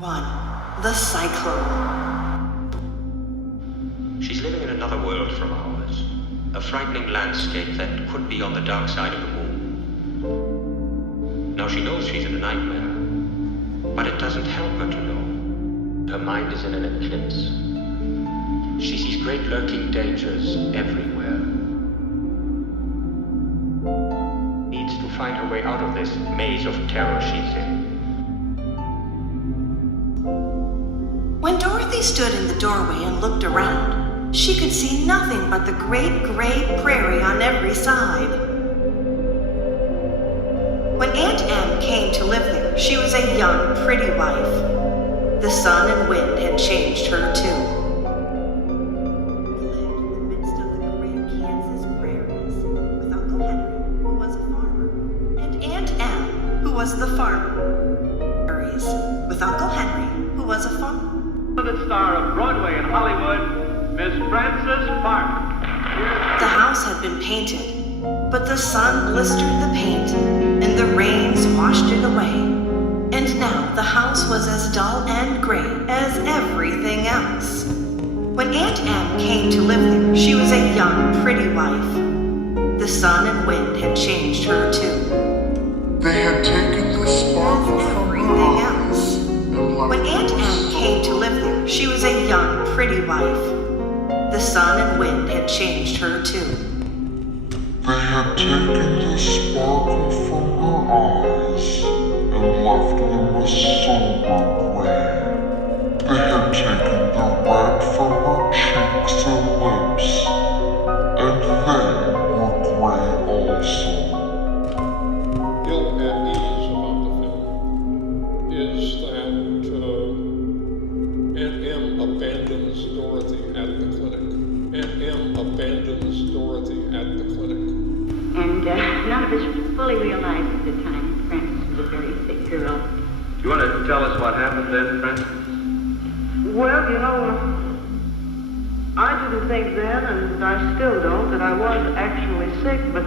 1. The Cyclone. She's living in another world from ours. A frightening landscape that could be on the dark side of the moon. Now she knows she's in a nightmare, but it doesn't help her to know. Her mind is in an eclipse. She sees great lurking dangers everywhere. Needs to find her way out of this maze of terror she's in. When Dorothy stood in the doorway and looked around, she could see nothing but the great gray prairie on every side. When Aunt Em came to live there, she was a young, pretty wife. The sun and wind had changed her too. They lived in the midst of the great Kansas prairies with Uncle Henry, who was a farmer, and Aunt Em, who was the farmer. Prairies with Uncle Henry, who was a farmer. The star of Broadway in Hollywood, Miss Frances Farmer. The house had been painted, but the sun blistered the paint, and the rains washed it away. And now the house was as dull and gray as everything else. When Aunt Em came to live there, she was a young, pretty wife. The sun and wind had changed her too. They had taken the sparkle from everything her else. eyes and left When Aunt Em came to live there, she was a young, pretty wife. The sun and wind had changed her too. They had taken the sparkle from her eyes and left them a somber gray. They had taken the red from her cheeks and lips, and they were gray also. Ill at ease about the film is that Aunt Em abandons Dorothy at the clinic. Aunt Em abandons Dorothy at the clinic. And none of us fully realized at the time Frances was a very sick girl. Do you want to tell us what happened then, Frances? Well, I didn't think then, and I still don't, that I was actually sick, but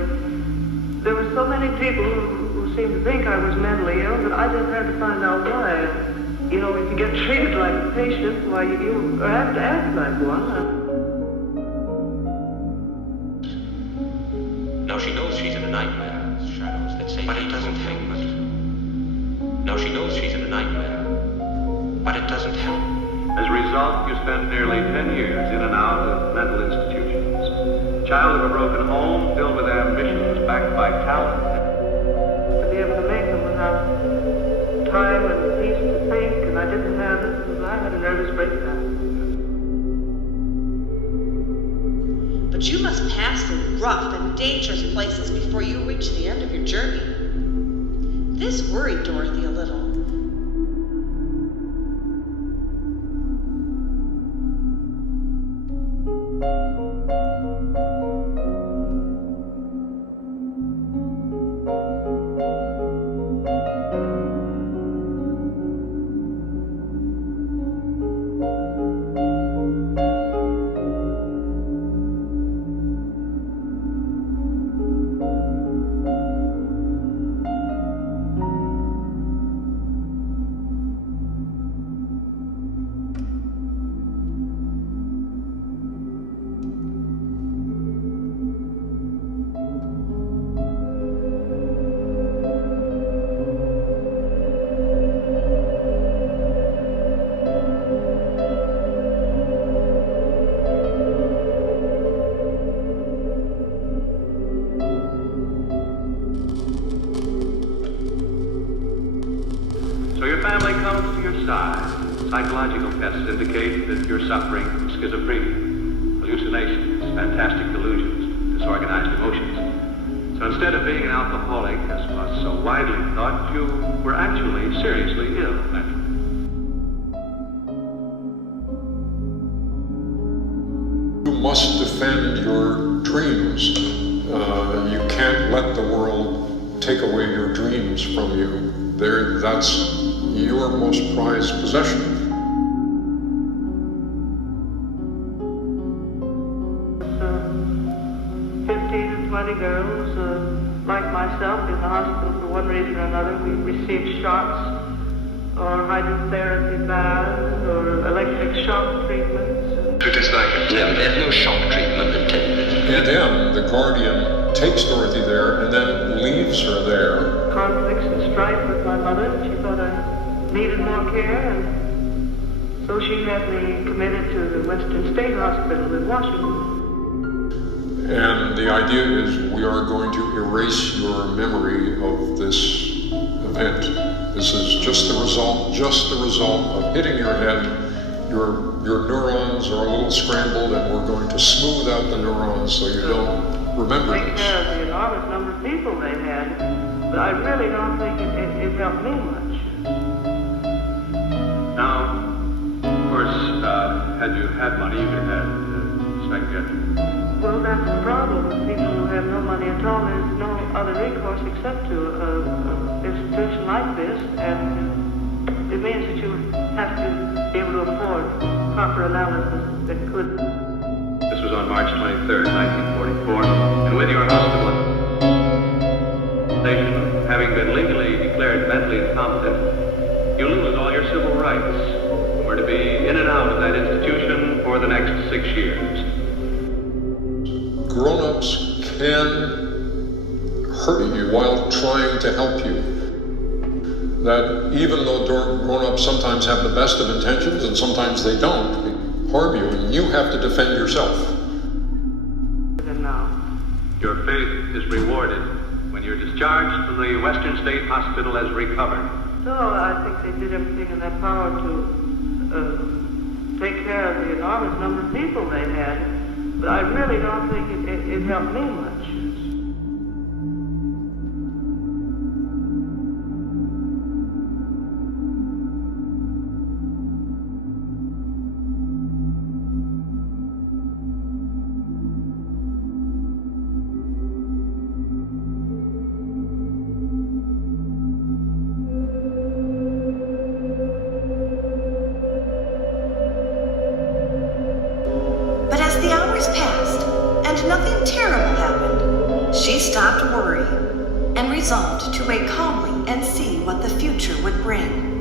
there were so many people who seemed to think I was mentally ill that I just had to find out why. If you get treated like a patient, why, you have to act like one. Now she knows she's in a nightmare, shadows that say, but it doesn't help her. Now she knows she's in a nightmare, but it doesn't help. As a result, you spent nearly 10 years in and out of mental institutions. Child of a broken home, filled with ambitions, backed by talent. To be able to make them without time and peace to think, and I didn't have it, and I had a nervous breakdown. But you must pass through rough and dangerous places before you reach the end of your journey. This worried Dorothy a little. Psychological tests indicate that you're suffering from schizophrenia, hallucinations, fantastic delusions, disorganized emotions. So instead of being an alcoholic, as was so widely thought, you were actually seriously ill mentally. You must defend your dreams. You can't let the world take away your dreams from you. That's your most prized possession. 15 and 20 girls, like myself, in the hospital for one reason or another. We received shots or hydrotherapy baths, or electric shock treatments. It is like there's no shock treatment intended. And then the guardian takes Dorothy there and then leaves her there. Conflicts and strife with my mother. She thought I needed more care, and so she had me committed to the Western State Hospital in Washington. And the idea is we are going to erase your memory of this event. This is just the result of hitting your head. Your neurons are a little scrambled, and we're going to smooth out the neurons so you don't remember Take this. care of the enormous number of people they had, but I really don't think it helped me much. Now, of course, had you had money, you could have had psychiatric. Well, that's the problem with people who have no money at all. There's no other recourse except to an institution like this, and it means that you have to be able to afford proper analysis that could. This was on March 23rd, 1944, and with your hospitalization having been legally declared mentally incompetent, you lose all your civil rights. You were to be in and out of that institution for the next 6 years. Grown-ups can hurt you while trying to help you. That even though grown-ups sometimes have the best of intentions and sometimes they don't, they harm you, and you have to defend yourself. And now, Your faith is rewarded when you're discharged from the Western State Hospital as recovered. so I think they did everything in their power to take care of the enormous number of people they had, but I really don't think it helped me much. But as the hours passed and nothing terrible happened, she stopped worrying and resolved to wait calmly and see what the future would bring.